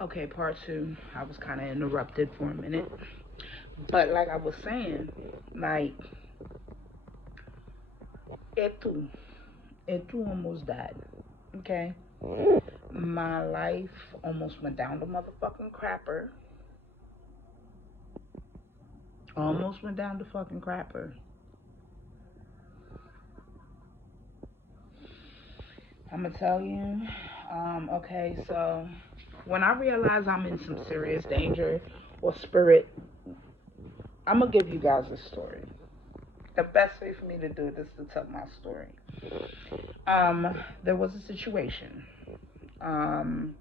Okay, part two. I was kind of interrupted for a minute. But like I was saying, like, Etu, Etu almost died. Okay? My life almost went down the motherfucking crapper. Almost went down the fucking crapper. I'm gonna tell you. Okay, so when I realize I'm in some serious danger or spirit, I'm gonna give you guys a story. The best way for me to do this is to tell my story. There was a situation. Um,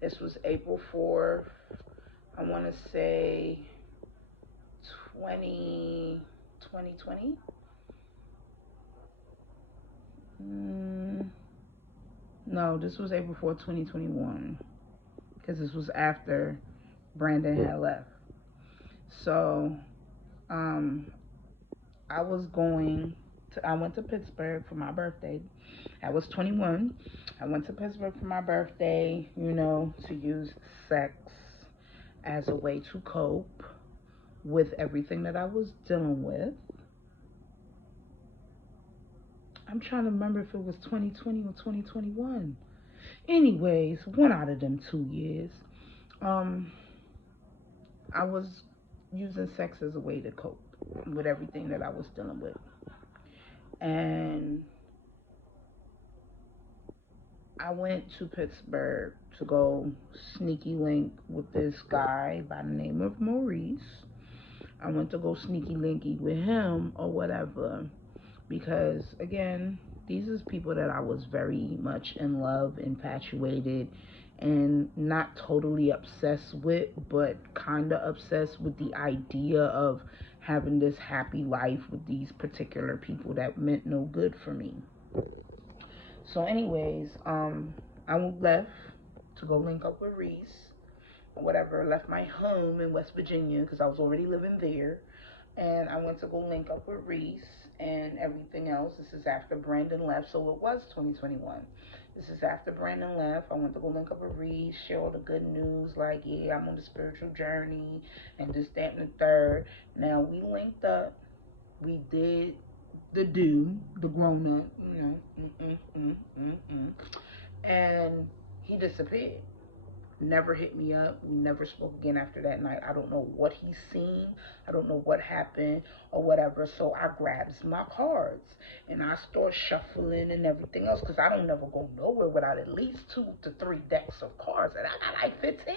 this was April 4th. I want to say 2020. Mm, no, this was April 4th, 2021. Because this was after Brandon had left. So, um, I went to Pittsburgh for my birthday. I was 21. I went to Pittsburgh for my birthday, to use sex as a way to cope with everything that I was dealing with. I'm trying to remember if it was 2020 or 2021. Anyways, one out of them 2 years. Um, I was using sex as a way to cope with everything that I was dealing with. And I went to Pittsburgh to go sneaky link with this guy by the name of Maurice. I went to go sneaky linky with him or whatever because, again, these is people that I was very much in love, infatuated, and not totally obsessed with, but kind of obsessed with the idea of having this happy life with these particular people that meant no good for me. So, anyways, I left to go link up with Reese or whatever. Left my home in West Virginia because I was already living there, and I went to go link up with Reese and everything else. This is after Brandon left, so it was 2021. This is after Brandon left. I went to go link up with Reese, share all the good news, like, yeah, I'm on the spiritual journey, and this, that, and the third. Now, we linked up. We did the grown up, and he disappeared. Never hit me up. We never spoke again after that night. I don't know what he's seen. I don't know what happened or whatever. So I grabs my cards and I start shuffling and everything else because I don't never go nowhere without at least 2 to 3 decks of cards. And I got like 15.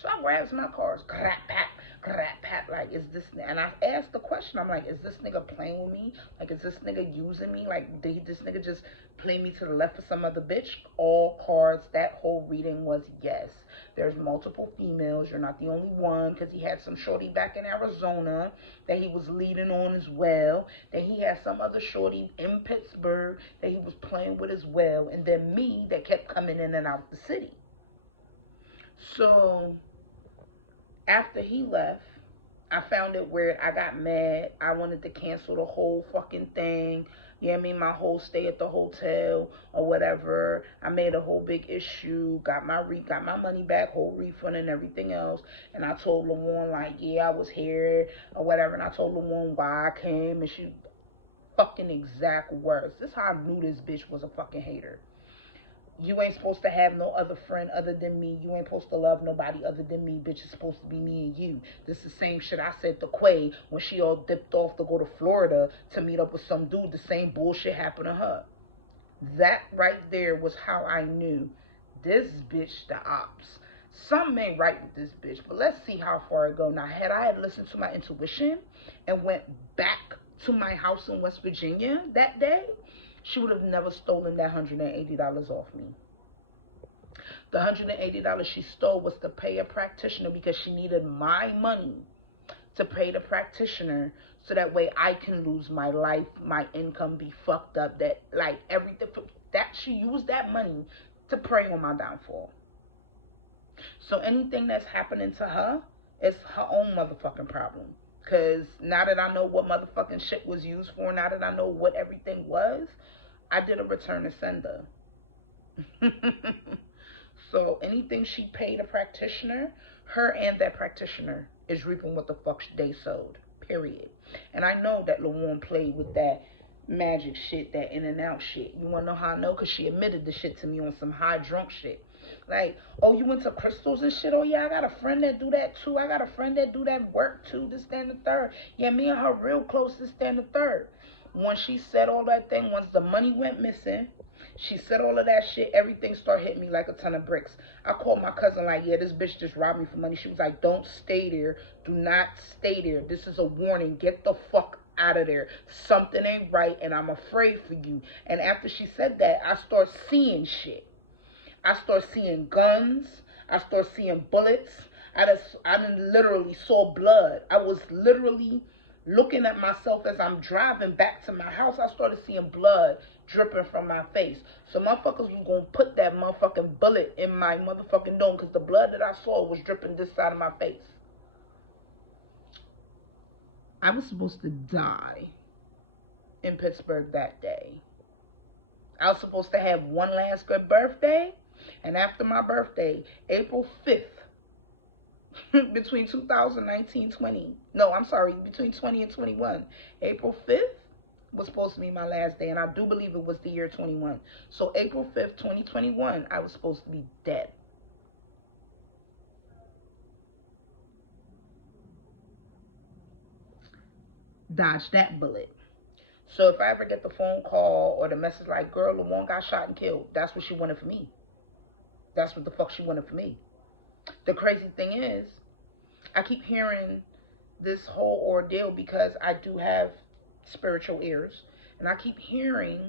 So I grabs my cards. Crap, pat. Like, is this? And I asked the question. I'm like, is this nigga playing with me? Like, is this nigga using me? Like, did this nigga just play me to the left for some other bitch? All cards. That whole reading was yes. There's multiple females. You're not the only one because he had some shorty back in Arizona that he was leading on as well. Then he had some other shorty in Pittsburgh that he was playing with as well. And then me that kept coming in and out the city. So after he left, I found it weird. I got mad. I wanted to cancel the whole fucking thing. You know what I mean? My whole stay at the hotel or whatever. I made a whole big issue. Got my money back, whole refund and everything else. And I told Lawan like, yeah, I was here or whatever. And I told Lawan why I came, and she fucking exact words. This is how I knew this bitch was a fucking hater. You ain't supposed to have no other friend other than me. You ain't supposed to love nobody other than me. Bitch, it's supposed to be me and you. This is the same shit I said to Quay when she all dipped off to go to Florida to meet up with some dude. The same bullshit happened to her. That right there was how I knew this bitch the ops. Something ain't right with this bitch, but let's see how far I go. Now, had I had listened to my intuition and went back to my house in West Virginia that day, she would have never stolen that $180 off me. The $180 she stole was to pay a practitioner because she needed my money to pay the practitioner so that way I can lose my life, my income be fucked up, that like everything that she used that money to prey on my downfall. So anything that's happening to her is her own motherfucking problem. Cause now that I know what motherfucking shit was used for, now that I know what everything was, I did a return to sender. So anything she paid a practitioner, her and that practitioner is reaping what the fuck they sowed. Period. And I know that LaWarn played with that magic shit, that in and out shit. You wanna know how I know? Cause she admitted the shit to me on some high drunk shit. Like, oh, you went to crystals and shit? Oh yeah, I got a friend that do that too. I got a friend that do that work too, this, that, and the third. Yeah, me and her real close, this, that, and the third. Once she said all that thing, once the money went missing, she said all of that shit, everything started hitting me like a ton of bricks. I called my cousin like, yeah, this bitch just robbed me for money. She was like, don't stay there. Do not stay there. This is a warning. Get the fuck out of there. Something ain't right and I'm afraid for you. And after she said that, I start seeing shit. I start seeing guns. I start seeing bullets. I done literally saw blood. I was literally looking at myself as I'm driving back to my house. I started seeing blood dripping from my face. So motherfuckers was gonna put that motherfucking bullet in my motherfucking dome because the blood that I saw was dripping this side of my face. I was supposed to die in Pittsburgh that day. I was supposed to have one last good birthday, and after my birthday, April 5th, between 2019-20, no, I'm sorry, between 20 and 21, April 5th was supposed to be my last day, and I do believe it was the year 21. So April 5th, 2021, I was supposed to be dead. Dodge that bullet. So if I ever get the phone call or the message like, girl, LaWarn got shot and killed, that's what she wanted for me. That's what the fuck she wanted for me. The crazy thing is, I keep hearing this whole ordeal because I do have spiritual ears. And I keep hearing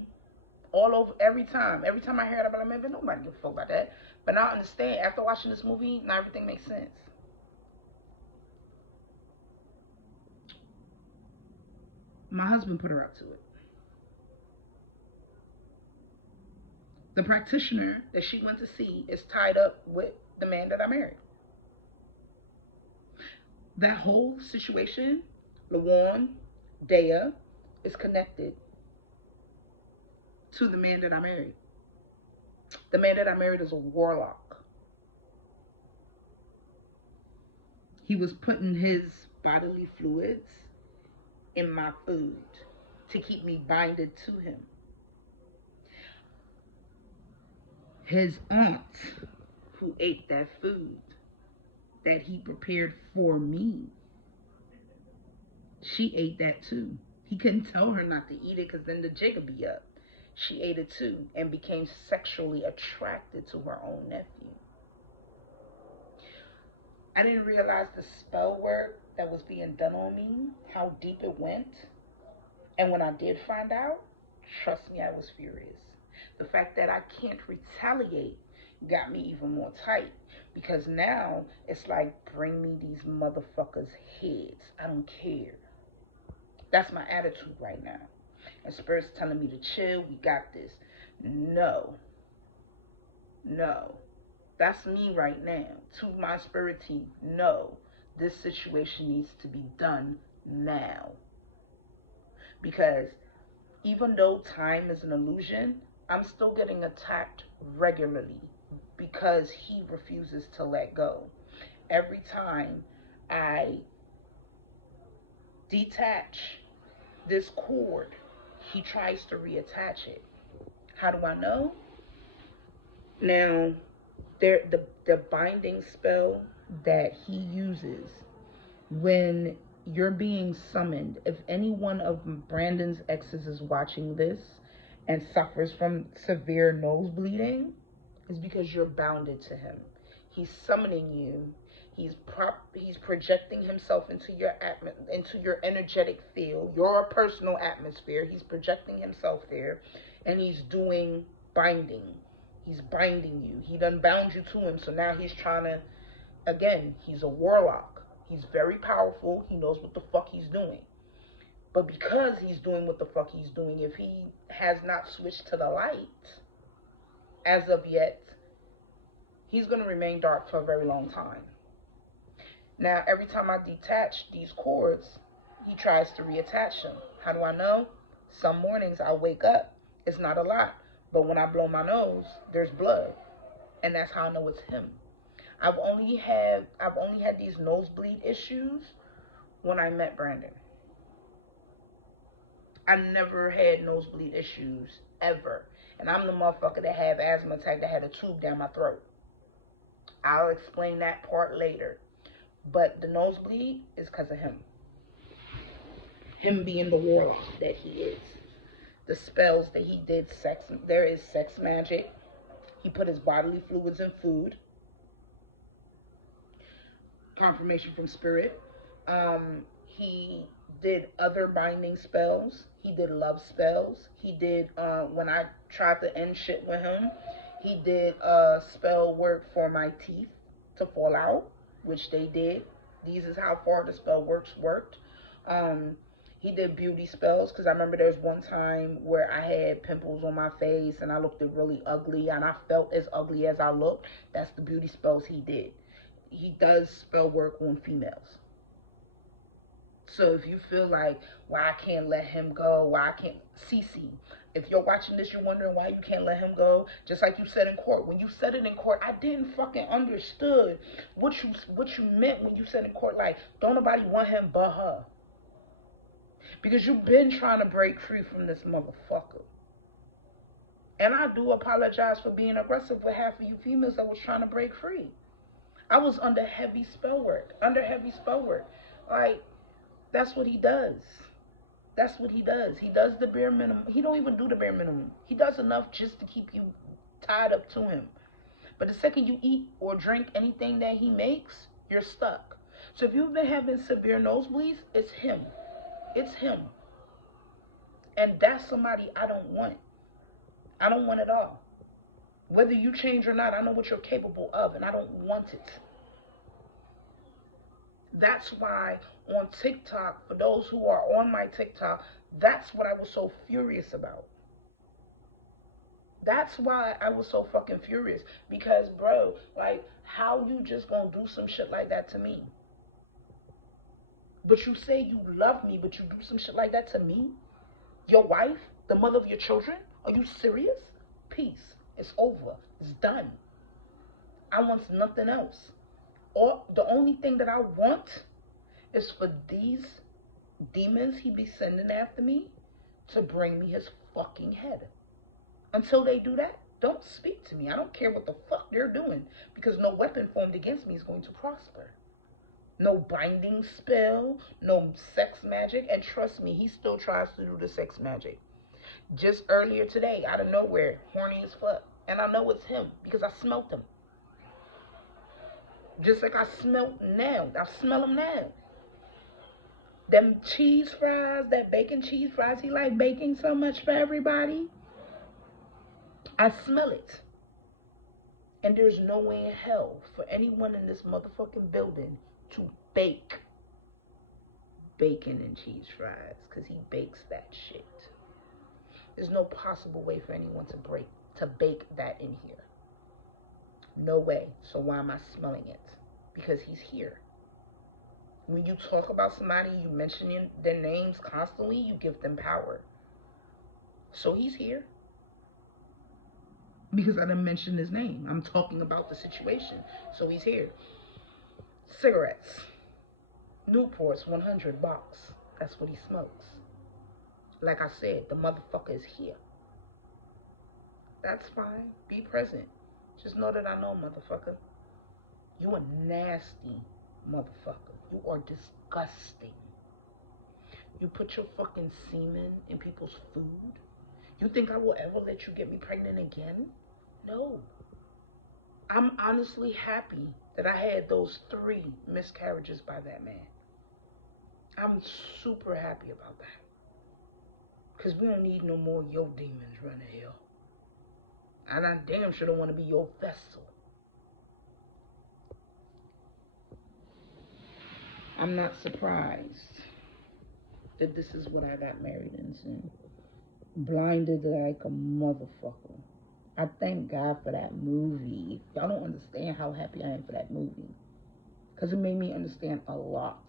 all over every time I hear it, I'm like, man, nobody give a fuck about that. But now I understand, after watching this movie, now everything makes sense. My husband put her up to it. The practitioner that she went to see is tied up with the man that I married. That whole situation, LaWarn, Dea, is connected to the man that I married. The man that I married is a warlock. He was putting his bodily fluids in my food to keep me binded to him. His aunt, who ate that food that he prepared for me, she ate that too. He couldn't tell her not to eat it because then the jig would be up. She ate it too and became sexually attracted to her own nephew. I didn't realize the spell work that was being done on me, how deep it went. And when I did find out, trust me, I was furious. The fact that I can't retaliate got me even more tight, because now it's like, bring me these motherfuckers' heads. I don't care. That's my attitude right now. And Spirit's telling me to chill, we got this. No. That's me right now. To my spirit team, no. This situation needs to be done now. Because even though time is an illusion, I'm still getting attacked regularly because he refuses to let go. Every time I detach this cord, he tries to reattach it. How do I know? Now, the binding spell that he uses when you're being summoned, if any one of Brandon's exes is watching this and suffers from severe nose bleeding, is because you're bounded to him. He's summoning you. He's projecting himself into your energetic field, your personal atmosphere. He's projecting himself there, and he's doing binding. He's binding you. He done bound you to him, so now he's trying to, again, he's a warlock. He's very powerful. He knows what the fuck he's doing. But because he's doing what the fuck he's doing, if he has not switched to the light as of yet, he's going to remain dark for a very long time. Now, every time I detach these cords, he tries to reattach them. How do I know? Some mornings I'll wake up. It's not a lot. But when I blow my nose, there's blood. And that's how I know it's him. I've only had these nosebleed issues when I met Brandon. I never had nosebleed issues ever. And I'm the motherfucker that have asthma attack that had a tube down my throat. I'll explain that part later. But the nosebleed is because of him. Him being the warlock that he is. The spells that he did, there is sex magic. He put his bodily fluids in food. Confirmation from spirit. He did other binding spells. He did love spells. He did, when I tried to end shit with him, he did spell work for my teeth to fall out, which they did. These is how far the spell worked. He did beauty spells, because I remember there was one time where I had pimples on my face and I looked really ugly, and I felt as ugly as I looked. That's the beauty spells he did. He does spell work on females. So if you feel like, why I can't let him go, why I can't, Cece, if you're watching this, you're wondering why you can't let him go, just like you said in court. When you said it in court, I didn't fucking understood what you meant when you said in court, like, don't nobody want him but her. Because you've been trying to break free from this motherfucker. And I do apologize for being aggressive with half of you females that was trying to break free. I was under heavy spell work. Like, that's what he does. That's what he does. He does the bare minimum. He don't even do the bare minimum. He does enough just to keep you tied up to him. But the second you eat or drink anything that he makes, you're stuck. So if you've been having severe nosebleeds, it's him. It's him. And that's somebody I don't want. I don't want it all. Whether you change or not, I know what you're capable of, and I don't want it. That's why on TikTok, for those who are on my TikTok, that's what I was so furious about. That's why I was so fucking furious. Because, bro, like, how you just gonna do some shit like that to me? But you say you love me, but you do some shit like that to me? Your wife? The mother of your children? Are you serious? Peace. It's over. It's done. I want nothing else. Or the only thing that I want is for these demons he be sending after me to bring me his fucking head. Until they do that, don't speak to me. I don't care what the fuck they're doing, because no weapon formed against me is going to prosper. No binding spell, no sex magic, and trust me, he still tries to do the sex magic. Just earlier today, out of nowhere, horny as fuck. And I know it's him, because I smelt him. Just like I smell now. I smell him now. Them cheese fries, that bacon cheese fries, he like baking so much for everybody. I smell it. And there's no way in hell for anyone in this motherfucking building to bake bacon and cheese fries, because he bakes that shit. There's no possible way for anyone to bake that in here. No way. So why am I smelling it? Because he's here. When you talk about somebody, you mention their names constantly, you give them power. So he's here. Because I didn't mention his name. I'm talking about the situation. So he's here. Cigarettes. Newports, 100 bucks. That's what he smokes. Like I said, the motherfucker is here. That's fine. Be present. Just know that I know, motherfucker. You a nasty motherfucker. You are disgusting. You put your fucking semen in people's food. You think I will ever let you get me pregnant again? No. I'm honestly happy that I had those 3 miscarriages by that man. I'm super happy about that. Because we don't need no more yo demons running here. And I damn sure don't want to be your vessel. I'm not surprised that this is what I got married into. Blinded like a motherfucker. I thank God for that movie. Y'all don't understand how happy I am for that movie. Because it made me understand a lot.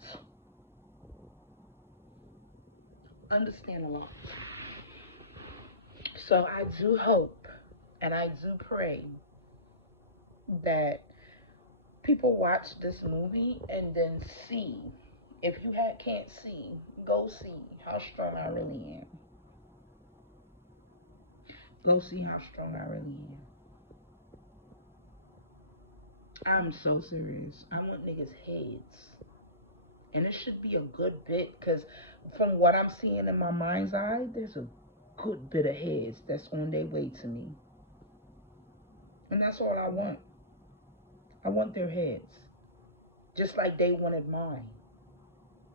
Understand a lot. So I do hope and I do pray that people watch this movie and then see. If you can't see, go see how strong I really am. Go see how strong I really am. I'm so serious. I want niggas' heads. And it should be a good bit, because from what I'm seeing in my mind's eye, there's a good bit of heads that's on their way to me. And that's all I want. I want their heads. Just like they wanted mine.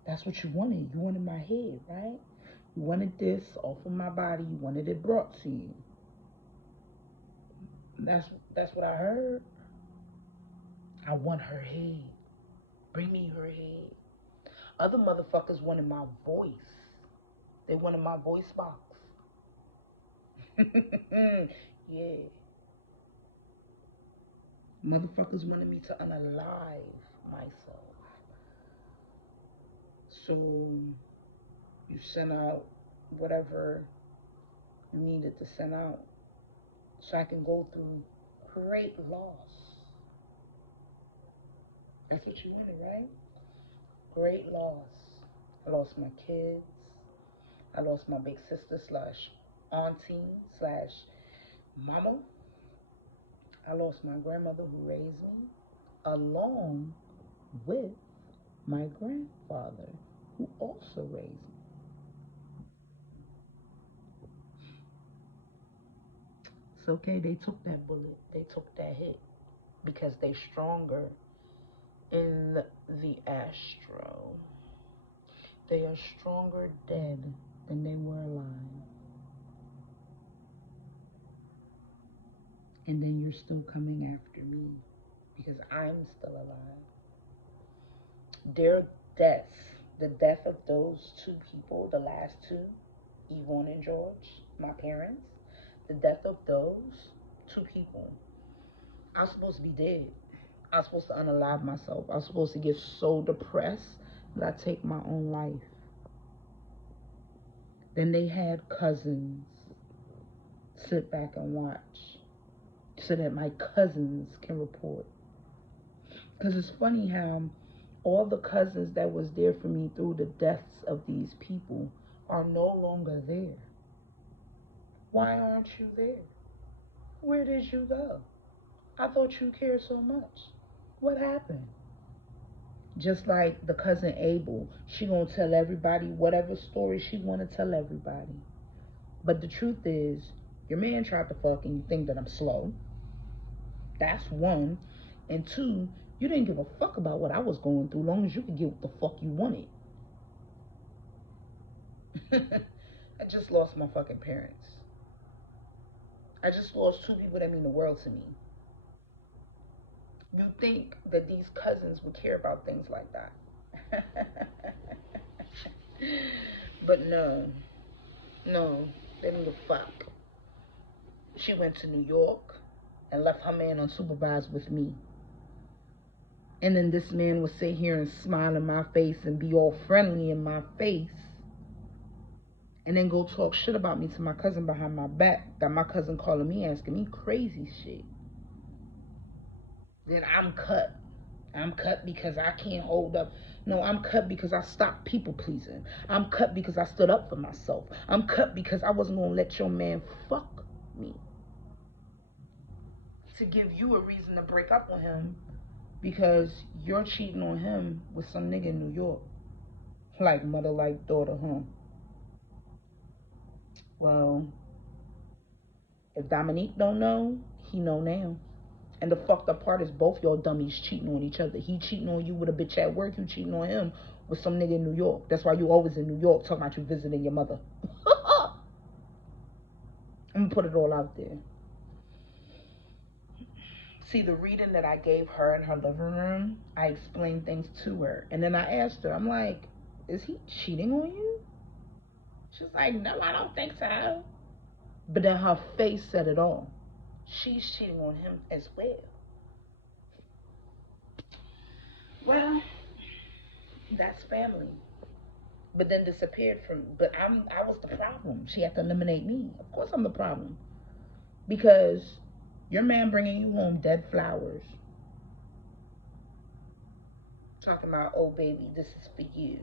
That's what you wanted. You wanted my head, right? You wanted this off of my body. You wanted it brought to you. That's what I heard. I want her head. Bring me her head. Other motherfuckers wanted my voice. They wanted my voice box. Yeah. Motherfuckers wanted me to unalive myself. So you sent out whatever you needed to send out so I can go through great loss. That's what you wanted, right? Great loss. I lost my kids. I lost my big sister slash auntie slash mama. I lost my grandmother who raised me, along with my grandfather who also raised me. It's okay, they took that bullet, they took that hit, because they're stronger in the astro. They are stronger dead than they were alive. And then you're still coming after me because I'm still alive. Their deaths, the death of those two people, the last two, Yvonne and George, my parents, the death of those two people, I was supposed to be dead. I was supposed to unalive myself. I was supposed to get so depressed that I take my own life. Then they had cousins sit back and watch so that my cousins can report. Because it's funny how all the cousins that was there for me through the deaths of these people are no longer there. Why aren't you there? Where did you go? I thought you cared so much. What happened? Just like the cousin Abel, she gonna tell everybody whatever story she wanna tell everybody. But the truth is, your man tried to fuck and you think that I'm slow. That's one. And two, you didn't give a fuck about what I was going through, long as you could get what the fuck you wanted. I just lost my fucking parents. I just lost two people that mean the world to me. You think that these cousins would care about things like that. But no, they didn't give a fuck. She went to New York and left her man unsupervised with me. And then this man would sit here and smile in my face and be all friendly in my face, and then go talk shit about me to my cousin behind my back, that my cousin calling me asking me crazy shit. Then I'm cut. I'm cut because I can't hold up. No, I'm cut because I stopped people pleasing. I'm cut because I stood up for myself. I'm cut because I wasn't going to let your man fuck me. To give you a reason to break up with him because you're cheating on him with some nigga in New York. Like mother, like daughter, huh? Well, if Dominique don't know, he know now. And the fucked up part is both y'all dummies cheating on each other. He cheating on you with a bitch at work. You cheating on him with some nigga in New York. That's why you always in New York talking about you visiting your mother. I'm gonna put it all out there. See, the reading that I gave her in her living room, I explained things to her. And then I asked her, I'm like, is he cheating on you? She's like, no, I don't think so. But then her face said it all. She's cheating on him as well. Well, that's family. But then disappeared from, but I was the problem. She had to eliminate me. Of course I'm the problem. Because Your man bringing you home dead flowers. Talking about, oh baby, this is for you.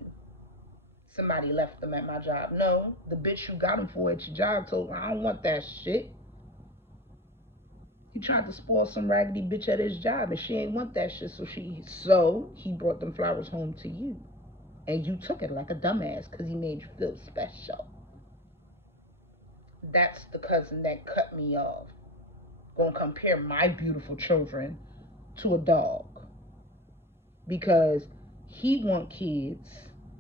Somebody left them at my job. No, the bitch you got them for at your job told him, I don't want that shit. He tried to spoil some raggedy bitch at his job and she ain't want that shit, so he brought them flowers home to you. And you took it like a dumbass because he made you feel special. That's the cousin that cut me off. Gonna compare my beautiful children to a dog. Because he want kids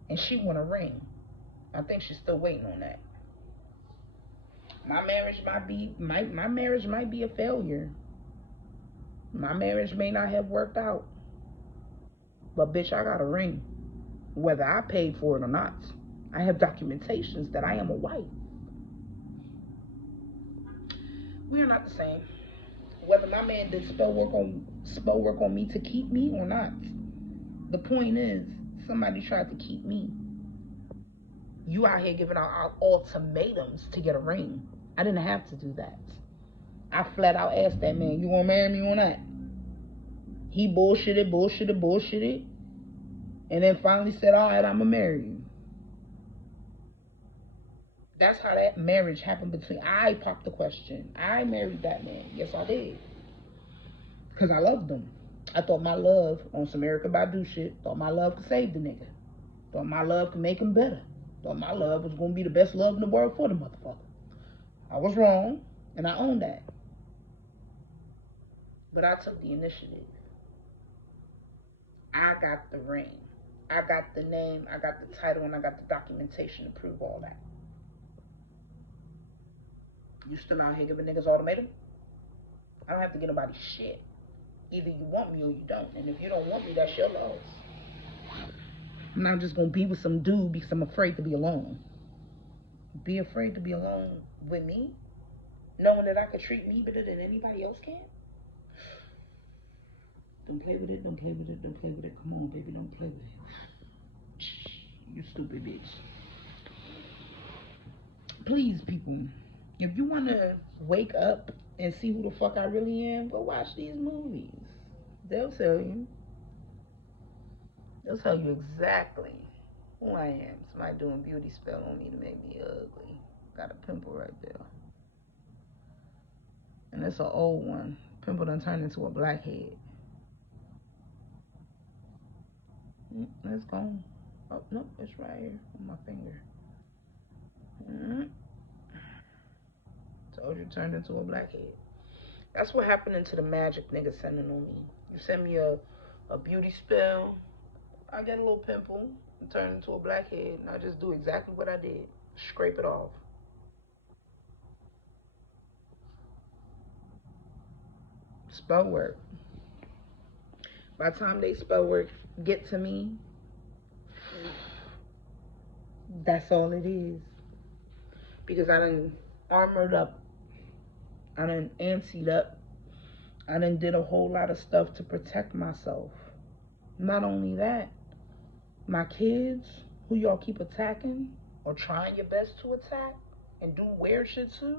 and she want a ring. I think she's still waiting on that. My marriage might be a failure. My marriage may not have worked out. But bitch, I got a ring. Whether I paid for it or not. I have documentations that I am a wife. We are not the same. Whether my man did spell work on me to keep me or not. The point is, somebody tried to keep me. You out here giving out ultimatums to get a ring. I didn't have to do that. I flat out asked that man, you gonna marry me or not? He bullshitted. And then finally said, all right, I'm gonna marry you. That's how that marriage happened between, I popped the question. I married that man. Yes, I did. Because I loved him. I thought my love, on some Erykah Badu shit, thought my love could save the nigga. Thought my love could make him better. Thought my love was going to be the best love in the world for the motherfucker. I was wrong, and I own that. But I took the initiative. I got the ring. I got the name, I got the title, and I got the documentation to prove all that. You still out here giving niggas ultimatum? I don't have to get nobody shit. Either you want me or you don't. And if you don't want me, that's your loss. I'm not just going to be with some dude because I'm afraid to be alone. Be afraid to be alone with me? Knowing that I could treat me better than anybody else can? Don't play with it, don't play with it, don't play with it. Come on, baby, don't play with it. You stupid bitch. Please, people, if you want to wake up and see who the fuck I really am, go watch these movies. They'll tell you. They'll tell you exactly who I am. Somebody doing beauty spell on me to make me ugly. Got a pimple right there. And it's an old one. Pimple done turned into a blackhead. It's gone. Oh, nope, it's right here on my finger. Told you turned into a blackhead. That's what happened to the magic nigga sending on me. You send me a beauty spell, I get a little pimple and turn into a blackhead, and I just do exactly what I did. Scrape it off. Spell work. By the time they spell work get to me, that's all it is. Because I done armored up. I done antsied up. I done did a whole lot of stuff to protect myself. Not only that, my kids, who y'all keep attacking or trying your best to attack and do weird shit to,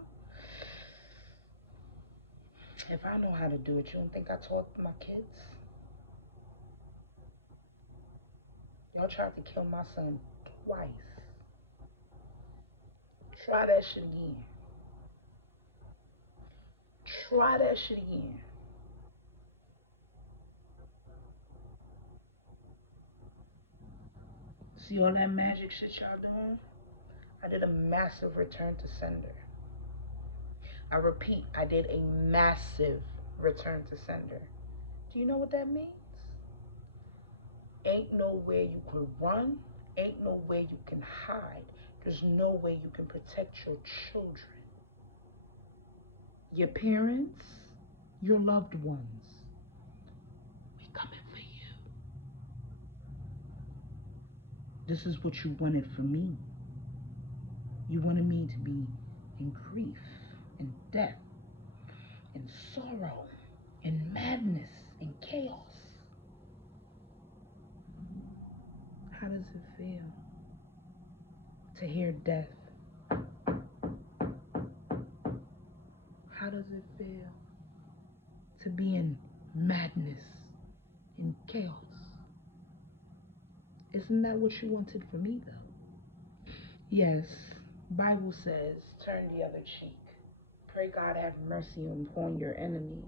if I know how to do it, you don't think I taught my kids? Y'all tried to kill my son twice. Try that shit again. Try that shit again. See all that magic shit y'all doing? I did a massive return to sender. I repeat, I did a massive return to sender. Do you know what that means? Ain't nowhere you can run. Ain't nowhere you can hide. There's no way you can protect your children. Your parents, your loved ones. We coming for you. This is what you wanted from me. You wanted me to be in grief, in death, in sorrow, in madness, in chaos. How does it feel to hear death? How does it feel to be in madness, in chaos. Isn't that what you wanted for me, though? Yes, Bible says, turn the other cheek. Pray God have mercy upon your enemies.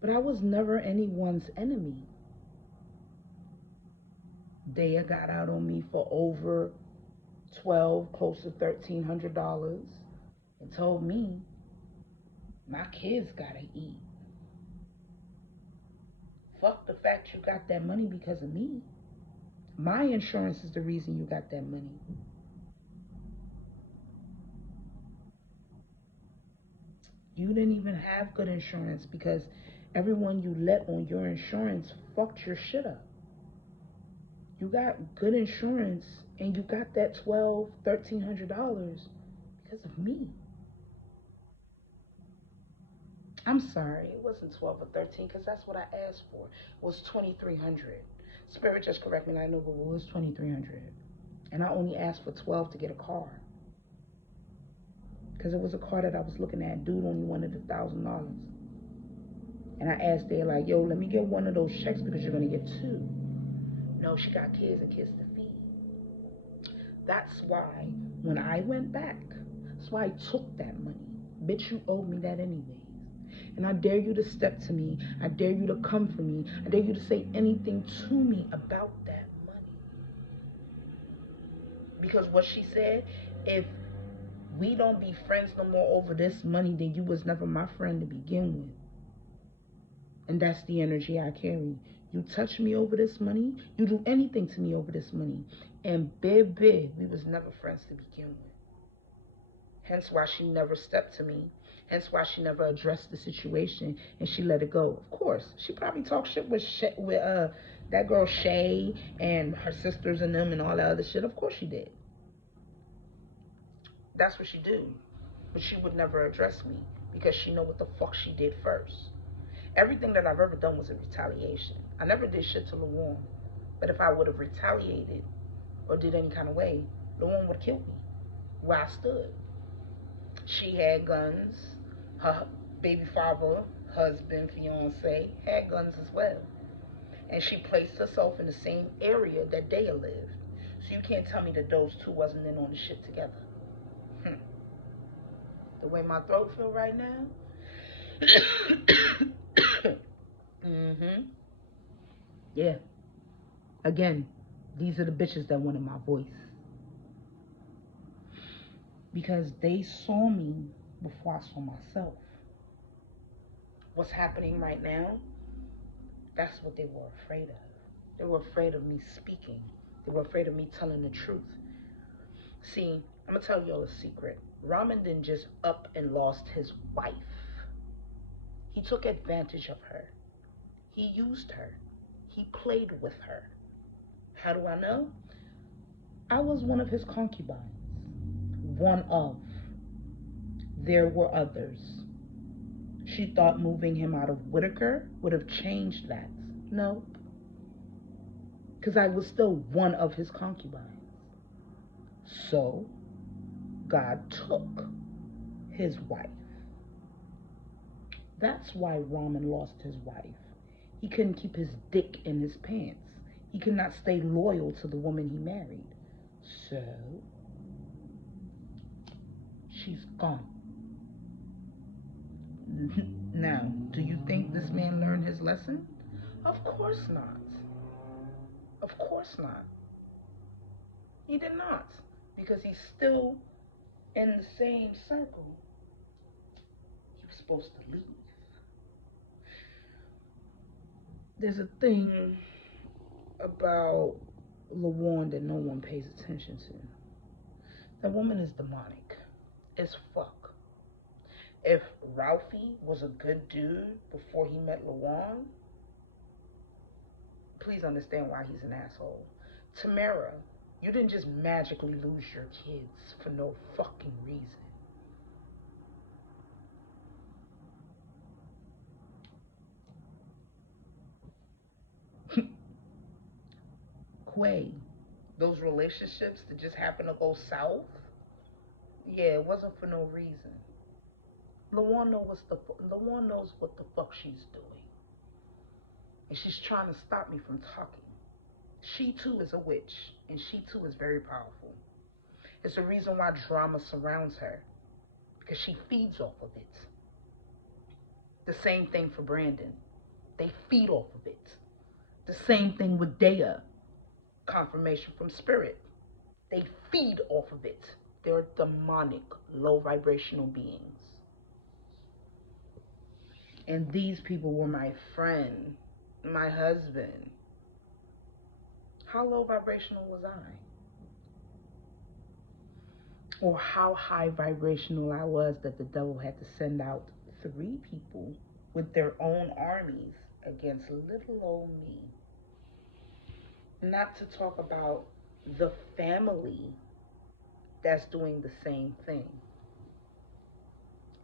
But I was never anyone's enemy. Daya got out on me for over 12, close to $1,300, and told me my kids gotta eat. Fuck the fact you got that money because of me. My insurance is the reason you got that money. You didn't even have good insurance because everyone you let on your insurance fucked your shit up. You got good insurance and you got that $1,200, $1,300 because of me. I'm sorry, it wasn't 12 or 13 because that's what I asked for. It was 2,300. Spirit just correct me, and I know, but it was 2,300. And I only asked for 12 to get a car. Because it was a car that I was looking at. Dude only wanted $1,000. And I asked there, like, yo, let me get one of those checks because you're going to get two. No, she got kids and kids to feed. That's why when I went back, that's why I took that money. Bitch, you owed me that anyways. And I dare you to step to me. I dare you to come for me. I dare you to say anything to me about that money. Because what she said, if we don't be friends no more over this money, then you was never my friend to begin with. And that's the energy I carry. You touch me over this money, you do anything to me over this money, and baby, we was never friends to begin with. Hence why she never stepped to me. Hence why she never addressed the situation and she let it go. Of course, she probably talked shit with that girl Shay and her sisters and them and all that other shit. Of course she did. That's what she do. But she would never address me because she know what the fuck she did first. Everything that I've ever done was in retaliation. I never did shit to Luan. But if I would have retaliated or did any kind of way, Luan would have killed me where I stood. She had guns. Her baby father, husband, fiance, had guns as well. And she placed herself in the same area that Daya lived. So you can't tell me that those two wasn't in on the shit together. The way my throat feel right now. Yeah. Again, these are the bitches that wanted my voice. Because they saw me before I saw myself. What's happening right now, that's what they were afraid of. They were afraid of me speaking. They were afraid of me telling the truth. See, I'm going to tell y'all a secret. Ramen didn't just up and lost his wife. He took advantage of her. He used her. He played with her. How do I know? I was one of his concubines. One of. There were others. She thought moving him out of Whitaker would have changed that. No. Because I was still one of his concubines. So, God took his wife. That's why Ramen lost his wife. He couldn't keep his dick in his pants. He could not stay loyal to the woman he married. So, she's gone. Now, do you think this man learned his lesson? Of course not. Of course not. He did not. Because he's still in the same circle. He was supposed to leave. There's a thing about Luan that no one pays attention to. That woman is demonic as fuck. If Ralphie was a good dude before he met Luan, please understand why he's an asshole. Tamara, you didn't just magically lose your kids for no fucking reason. Quay, those relationships that just happen to go south, yeah, it wasn't for no reason. Lawan knows what the fuck she's doing, and she's trying to stop me from talking. She too is a witch, and she too is very powerful. It's the reason why drama surrounds her, because she feeds off of it. The same thing for Brandon. They feed off of it. The same thing with Dea. Confirmation from spirit. They feed off of it. They're demonic, low vibrational beings. And these people were my friend, my husband. How low vibrational was I? Or how high vibrational I was that the devil had to send out 3 people with their own armies against little old me. Not to talk about the family that's doing the same thing.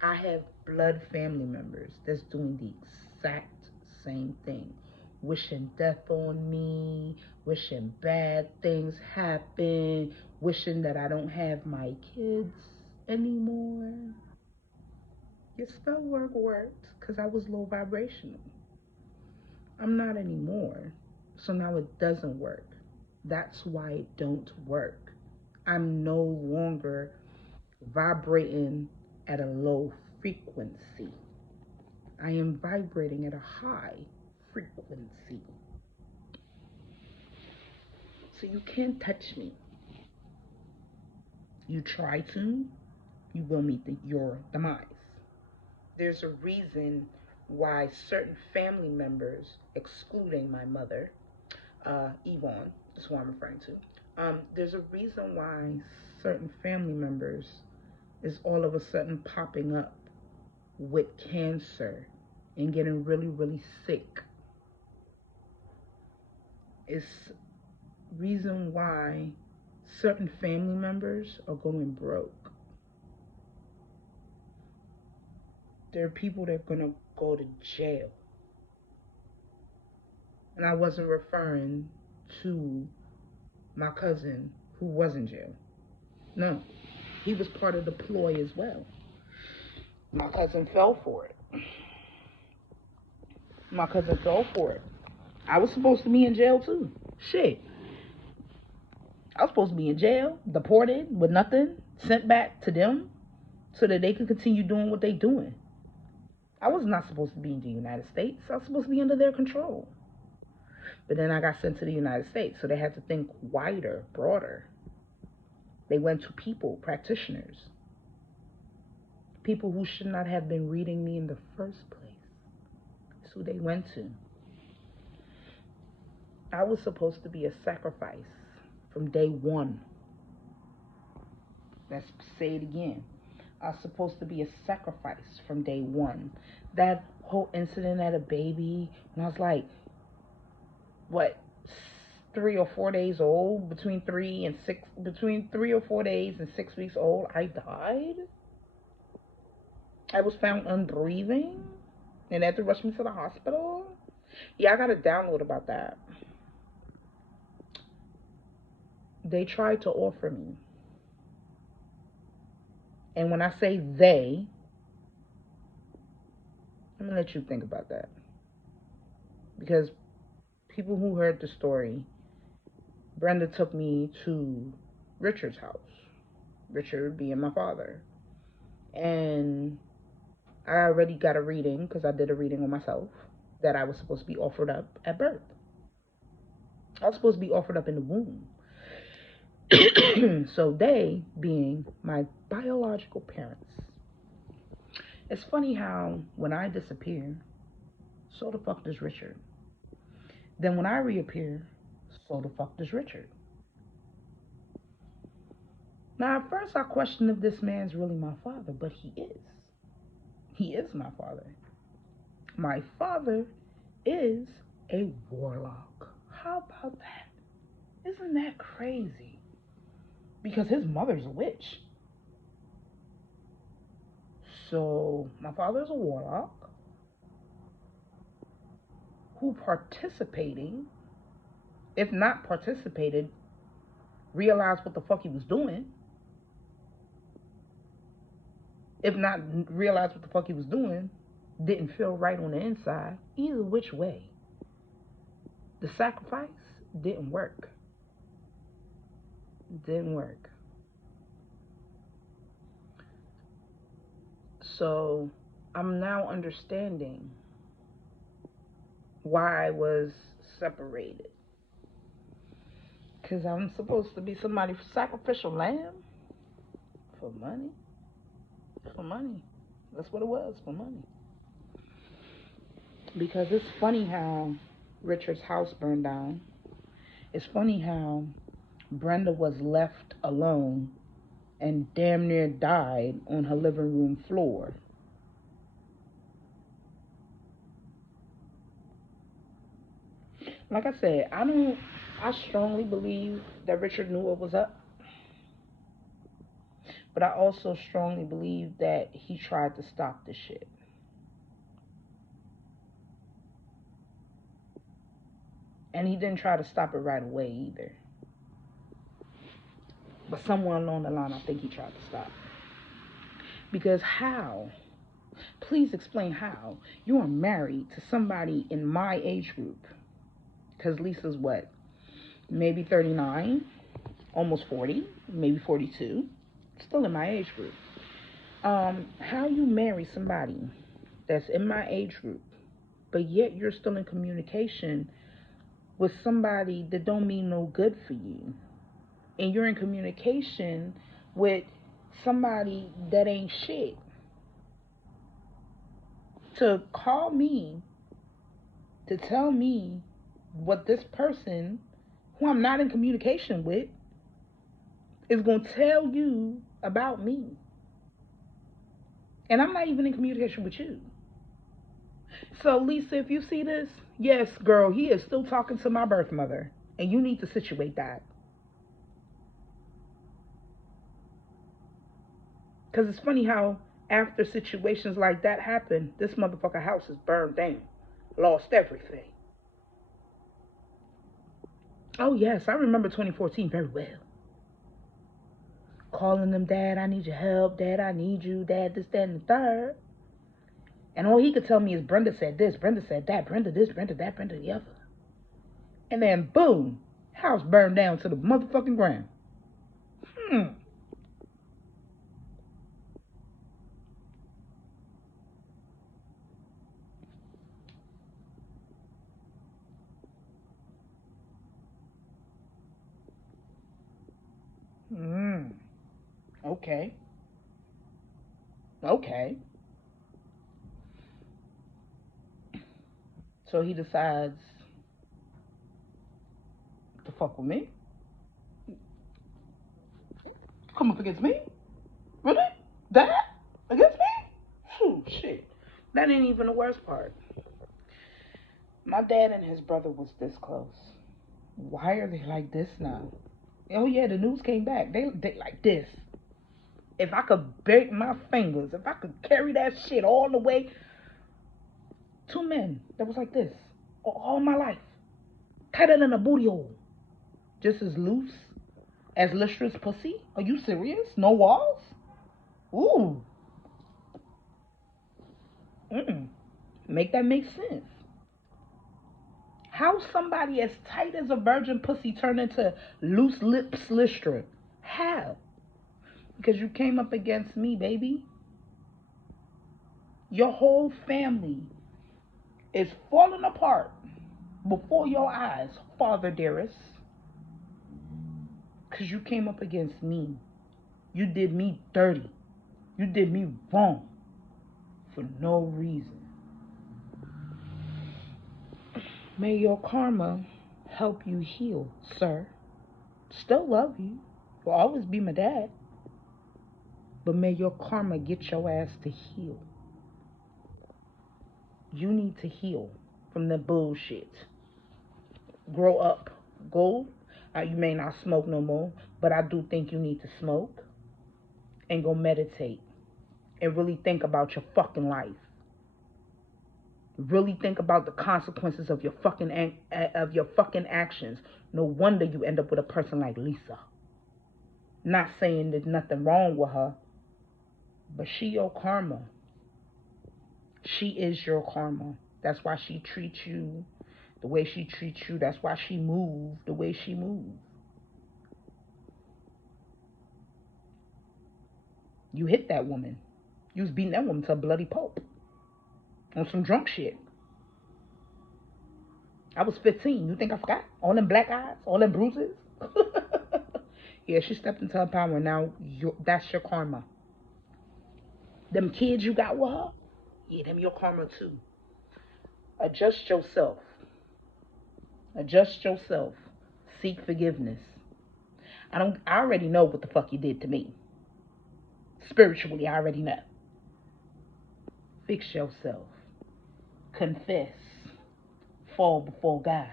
I have blood family members that's doing the exact same thing. Wishing death on me, wishing bad things happen, wishing that I don't have my kids anymore. Your spell work worked because I was low vibrational. I'm not anymore. So now it doesn't work. That's why it don't work. I'm no longer vibrating at a low frequency. I am vibrating at a high frequency. So you can't touch me. You try to, you will meet your demise. There's a reason why certain family members, excluding my mother, Yvonne, that's who I'm referring to, there's a reason why certain family members is all of a sudden popping up with cancer and getting really, really sick. It's reason why certain family members are going broke. There are people that are going to go to jail. And I wasn't referring to my cousin who was in jail. No, he was part of the ploy as well. My cousin fell for it. My cousin fell for it. I was supposed to be in jail too. Shit. I was supposed to be in jail, deported with nothing, sent back to them so that they could continue doing what they doing. I was not supposed to be in the United States. I was supposed to be under their control. But then I got sent to the United States, so they had to think wider, broader. They went to people, practitioners, people who should not have been reading me in the first place. That's who they went to. I was supposed to be a sacrifice from day one. Let's say it again. I was supposed to be a sacrifice from day one. That whole incident at a baby, when I was like, 3 or 4 days old, between 3 or 4 days and 6 weeks old, I died. I was found unbreathing and had to rush me to the hospital. Yeah, I got a download about that. They tried to offer me. And when I say they, I'm going to let you think about that. Because people who heard the story, Brenda took me to Richard's house. Richard being my father. And I already got a reading, because I did a reading on myself, that I was supposed to be offered up at birth. I was supposed to be offered up in the womb. So they, being my biological parents, it's funny how when I disappear, so the fuck does Richard. Then when I reappear, so the fuck does Richard. Now at first I questioned if this man's really my father, but he is. He is my father. My father is a warlock. How about that? Isn't that crazy? Because his mother's a witch. So my father's a warlock who participating, if not participated, realized what the fuck he was doing. if not realize what the fuck he was doing, didn't feel right on the inside. Either which way, the sacrifice didn't work. Didn't work. So I'm now understanding why I was separated. Because I'm supposed to be somebody's sacrificial lamb? For money? For money. That's what it was, for money. Because it's funny how Richard's house burned down. It's funny how Brenda was left alone and damn near died on her living room floor. Like I said, I strongly believe that Richard knew what was up. But I also strongly believe that he tried to stop the shit. And he didn't try to stop it right away either. But somewhere along the line, I think he tried to stop. Because how? Please explain how you are married to somebody in my age group. Because Lisa's what? Maybe 39, almost 40, maybe 42. Still in my age group. How you marry somebody that's in my age group, but yet you're still in communication with somebody that don't mean no good for you, and you're in communication with somebody that ain't shit. To call me to tell me what this person who I'm not in communication with is going to tell you about me. And I'm not even in communication with you. So, Lisa, if you see this, yes, girl, he is still talking to my birth mother. And you need to situate that. Because it's funny how after situations like that happen, this motherfucker house is burned down. Lost everything. Oh, yes, I remember 2014 very well. Calling them, Dad, I need your help. Dad, I need you. Dad, this, that, and the third. And all he could tell me is Brenda said this, Brenda said that, Brenda this, Brenda that, Brenda the other. And then, boom, house burned down to the motherfucking ground. Okay. Okay. So he decides to fuck with me? Come up against me? Really? That? Against me? Phew, shit. That ain't even the worst part. My dad and his brother was this close. Why are they like this now? Oh yeah, the news came back. They like this. If I could break my fingers, if I could carry that shit all the way. Two men that was like this all my life. Tighter than a booty hole. Just as loose as Listra's pussy? Are you serious? No walls? Ooh. Make that make sense. How somebody as tight as a virgin pussy turned into loose lips Listra? How? Because you came up against me, baby. Your whole family is falling apart before your eyes, Father dearest. Because you came up against me. You did me dirty. You did me wrong. For no reason. May your karma help you heal, sir. Still love you. Will always be my dad. But may your karma get your ass to heal. You need to heal from the bullshit. Grow up. Go. You may not smoke no more, but I do think you need to smoke. And go meditate. And really think about your fucking life. Really think about the consequences of your fucking actions. No wonder you end up with a person like Lisa. Not saying there's nothing wrong with her, But she your karma. She is your karma. That's why she treats you the way she treats you. That's why she moved the way she moved. You hit that woman. You was beating that woman to a bloody pulp on some drunk shit. I was 15. You think I forgot? All them black eyes, all them bruises. Yeah, she stepped into her power. Now that's your karma. Them kids you got with her, yeah, them your karma too. Adjust yourself. Adjust yourself. Seek forgiveness. I already know what the fuck you did to me. Spiritually, I already know. Fix yourself. Confess. Fall before God.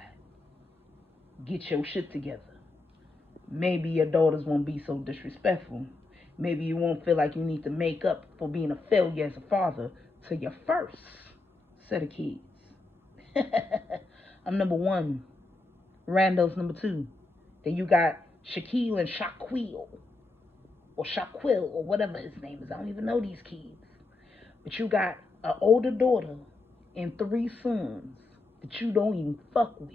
Get your shit together. Maybe your daughters won't be so disrespectful. Maybe you won't feel like you need to make up for being a failure as a father to your first set of kids. I'm number one. Randall's number two. Then you got Shaquille and Shaquille. Or Shaquille, or whatever his name is. I don't even know these kids. But you got an older daughter and 3 sons that you don't even fuck with.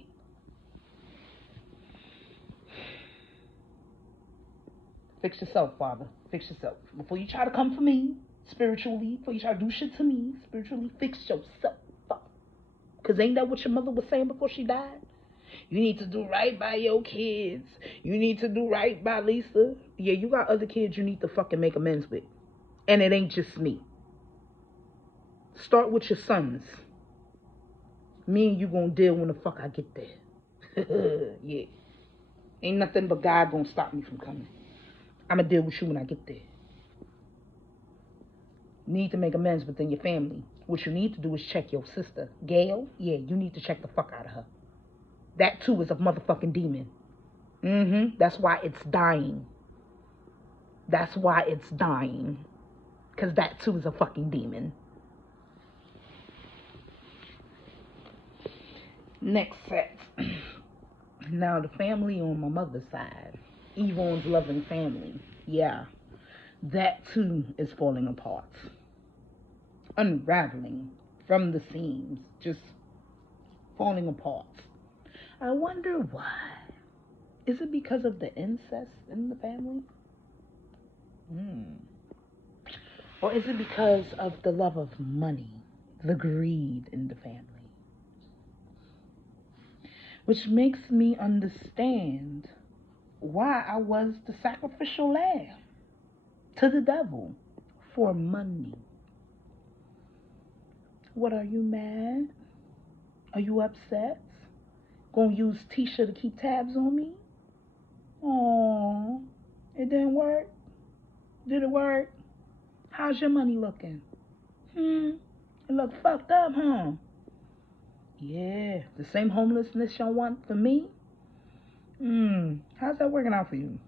Fix yourself, Father. Fix yourself. Before you try to come for me, spiritually, before you try to do shit to me, spiritually, fix yourself. Because ain't that what your mother was saying before she died? You need to do right by your kids. You need to do right by Lisa. Yeah, you got other kids you need to fucking make amends with. And it ain't just me. Start with your sons. Me and you gonna deal when the fuck I get there. Yeah. Ain't nothing but God gonna stop me from coming. I'ma deal with you when I get there. Need to make amends within your family. What you need to do is check your sister. Gail, yeah, you need to check the fuck out of her. That too is a motherfucking demon. That's why it's dying. That's why it's dying. Because that too is a fucking demon. Next set. Now the family on my mother's side. Yvonne's loving family. Yeah. That too is falling apart. Unraveling from the seams. Just falling apart. I wonder why. Is it because of the incest in the family? Or is it because of the love of money, the greed in the family? Which makes me understand why I was the sacrificial lamb to the devil for money. What, are you mad? Are you upset? Gonna use Tisha to keep tabs on me? Aww, it didn't work? Did it work? How's your money looking? It look fucked up, huh? Yeah, the same homelessness y'all want for me? How's that working out for you?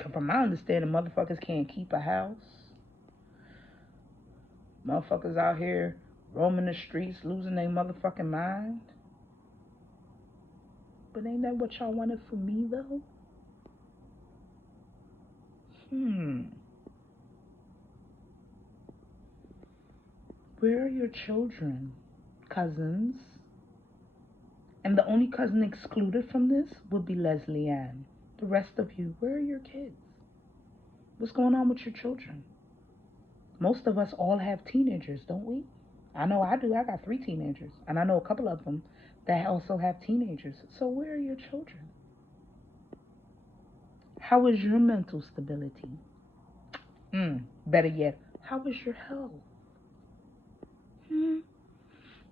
Cause from my understanding, motherfuckers can't keep a house. Motherfuckers out here roaming the streets, losing their motherfucking mind. But ain't that what y'all wanted for me, though? Where are your children, cousins? And the only cousin excluded from this would be Leslie Ann. The rest of you, where are your kids? What's going on with your children? Most of us all have teenagers, don't we? I know I do. I got 3 teenagers. And I know a couple of them that also have teenagers. So where are your children? How is your mental stability? Better yet, how is your health?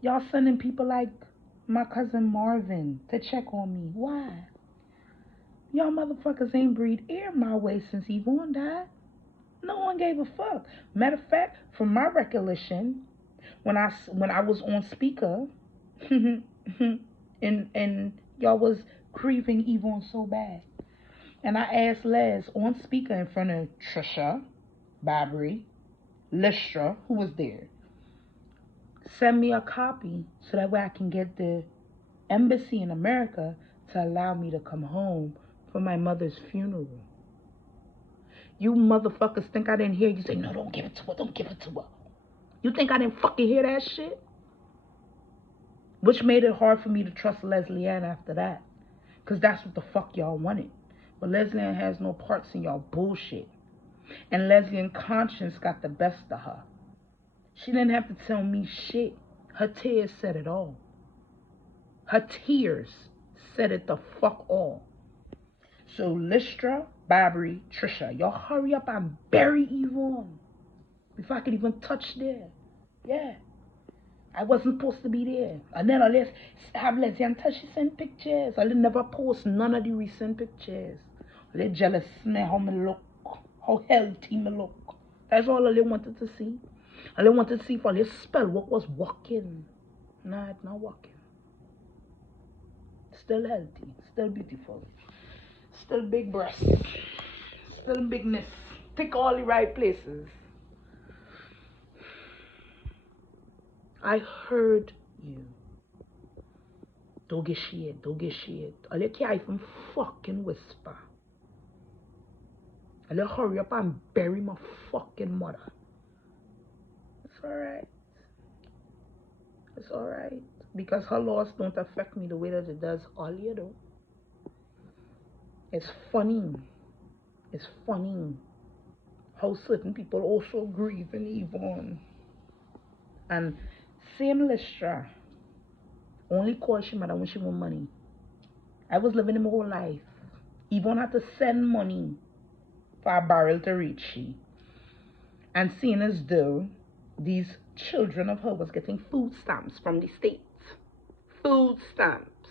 Y'all sending people like my cousin Marvin to check on me. Why? Y'all motherfuckers ain't breathed air my way since Yvonne died. No one gave a fuck. Matter of fact, from my recollection, when I was on speaker, and y'all was grieving Yvonne so bad, and I asked Les on speaker in front of Trisha, Barbary, Lystra, who was there, send me a copy so that way I can get the embassy in America to allow me to come home for my mother's funeral. You motherfuckers think I didn't hear you say, no, don't give it to her, don't give it to her. You think I didn't fucking hear that shit? Which made it hard for me to trust Leslie Ann after that. Because that's what the fuck y'all wanted. But Leslie Ann has no parts in y'all bullshit. And Leslie Ann conscience got the best of her. She didn't have to tell me shit. Her tears said it all. Her tears said it the fuck all. So Lystra, Barbary, Trisha, y'all hurry up and bury Yvonne before I could even touch there. Yeah. I wasn't supposed to be there. And then let's have Leslie until she send pictures. I'll never post none of the recent pictures. They're jealous me how me look, how healthy me look. That's all they wanted to see. And they wanted to see for this spell what was working. Nah, it's not working. Still healthy, still beautiful, still big breasts, still bigness. Pick all the right places. I heard you. Don't get shit, don't get shit. I'll let you even fucking whisper. I'll let hurry up and bury my fucking mother. It's alright. It's alright. Because her loss don't affect me the way that it does all you do. It's funny. It's funny how certain people also grieve in Yvonne. And same Lystra only called she mother when she want money. I was living in my whole life. Yvonne had to send money for a barrel to reach she. And seeing as though these children of her was getting food stamps from the state. Food stamps.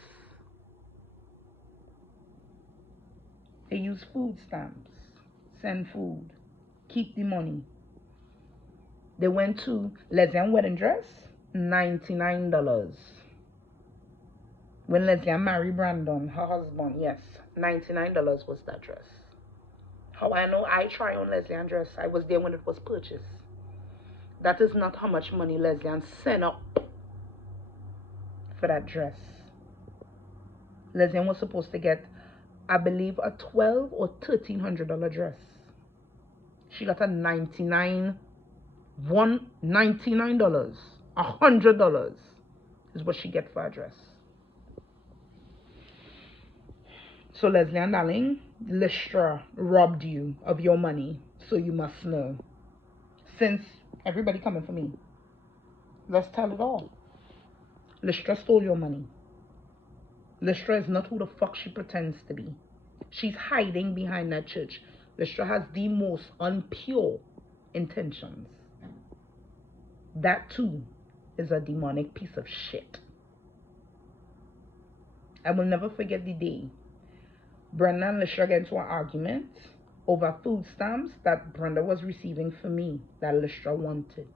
They use food stamps. Send food. Keep the money. They went to Leslie Ann wedding dress, $99. When Leslie Ann married Brandon, her husband, yes, $99 was that dress. How I know I try on Leslie Ann dress. I was there when it was purchased. That is not how much money Leslie Ann sent up for that dress. Leslie Ann was supposed to get, I believe, a $1,200 or $1,300 dress. She got a $99, $100 is what she get for a dress. So Leslie Ann darling, Lystra robbed you of your money, so you must know. Since everybody coming for me, let's tell it all. Lystra stole your money. Lystra is not who the fuck she pretends to be. She's hiding behind that church. Lystra has the most unpure intentions. That too is a demonic piece of shit. I will never forget the day Brenda and Lystra got into an argument over food stamps that Brenda was receiving for me that Lystra wanted.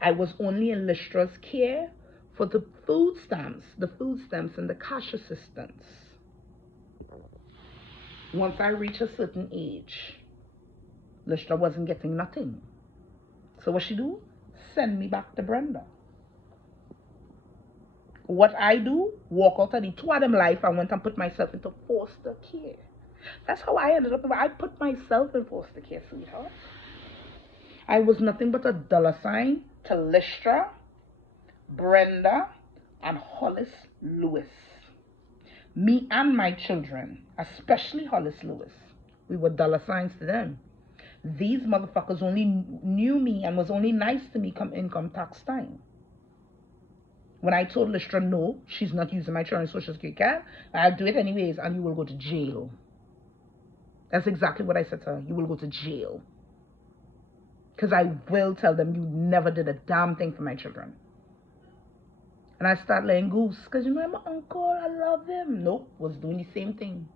I was only in Lystra's care for the food stamps and the cash assistance. Once I reached a certain age, Lystra wasn't getting nothing. So what she do? Send me back to Brenda. What I do? Walk out of the two of them life and went and put myself into foster care. That's how I ended up. I put myself in foster care, sweetheart. I was nothing but a dollar sign to Lystra, Brenda, and Hollis Lewis. Me and my children, especially Hollis Lewis, we were dollar signs to them. These motherfuckers only knew me and was only nice to me come income tax time. When I told Lystra, no, she's not using my children's social security card, I'll do it anyways and you will go to jail. That's exactly what I said to her. You will go to jail. Because I will tell them you never did a damn thing for my children. And I start laying goose. Because you know, my uncle, I love him. Nope, was doing the same thing.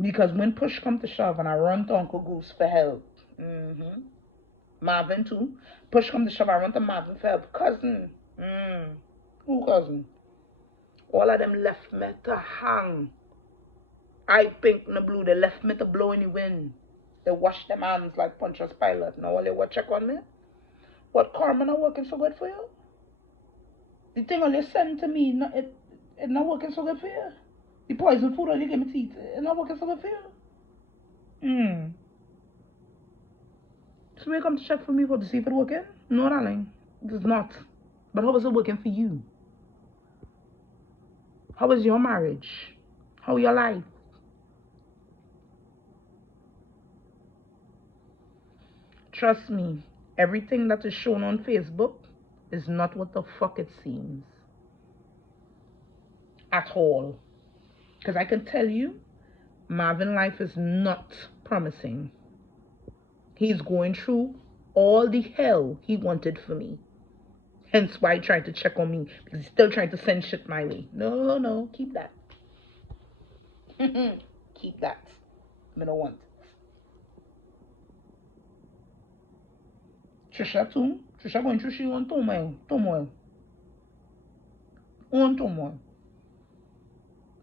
Because when push come to shove and I run to Uncle Goose for help. Marvin too. Push come to shove, I run to Marvin for help. Cousin. Who cousin? All of them left me to hang. I pink in the blue. They left me to blow in the wind. They wash them hands like Pontius Pilate. Now all they want check on me? What, Carmen not working so good for you? The thing all you send to me, it not working so good for you? The poison food that you give me to eat, it's not working so good for you. So you come to check for me for to see if it's working? No, darling. It is not. But how is it working for you? How is your marriage? How your life? Trust me, everything that is shown on Facebook is not what the fuck it seems. At all. Because I can tell you, Marvin's life is not promising. He's going through all the hell he wanted for me. Hence why he tried to check on me. Because he's still trying to send shit my way. No, keep that. Keep that. I don't want it. Trisha too. Trisha going through she on turmoil.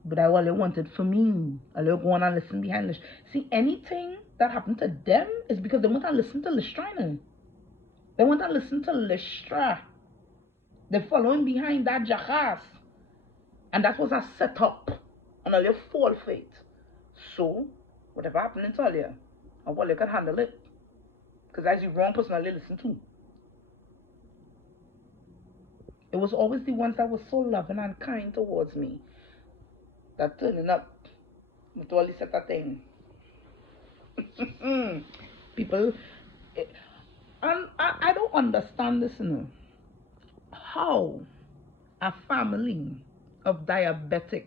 But I all wanted for me. I go on and listen behind this. See, anything that happened to them is because they want to listen to Listrina. They want to listen to Listra. They're following behind that jackass. And that was a setup on a little fall fate. So, whatever happened to you, I well, you can handle it. Because that's the wrong person to listen to. It was always the ones that were so loving and kind towards me that turning up with all this other thing. People, and I don't understand this, you know. How a family of diabetic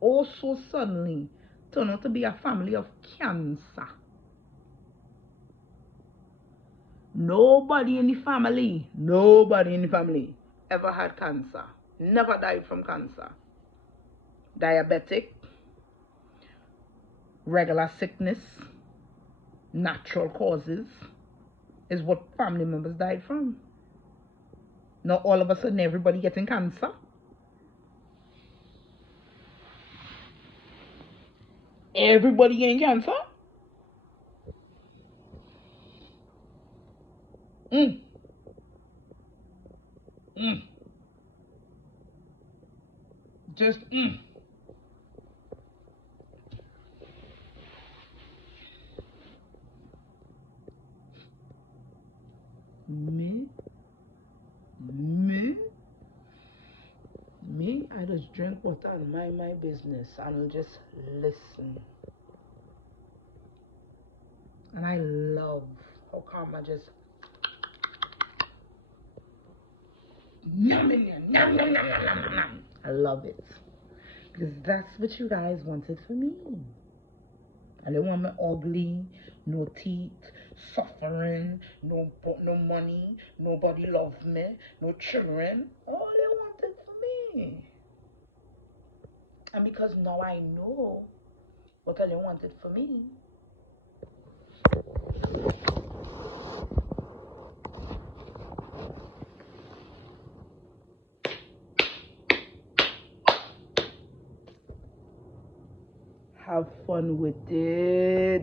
also suddenly turn out to be a family of cancer. Nobody in the family ever had cancer. Never died from cancer. Diabetic, regular sickness, natural causes is what family members died from. Now all of a sudden everybody getting cancer. Everybody getting cancer? Just me, I just drink water and mind my business and I'll just listen. And I love how calm I just I love it. Because that's what you guys wanted for me. I didn't want me ugly, no teeth, suffering, no money, nobody loved me, no children. All they wanted for me. And because now I know what they wanted for me, have fun with it.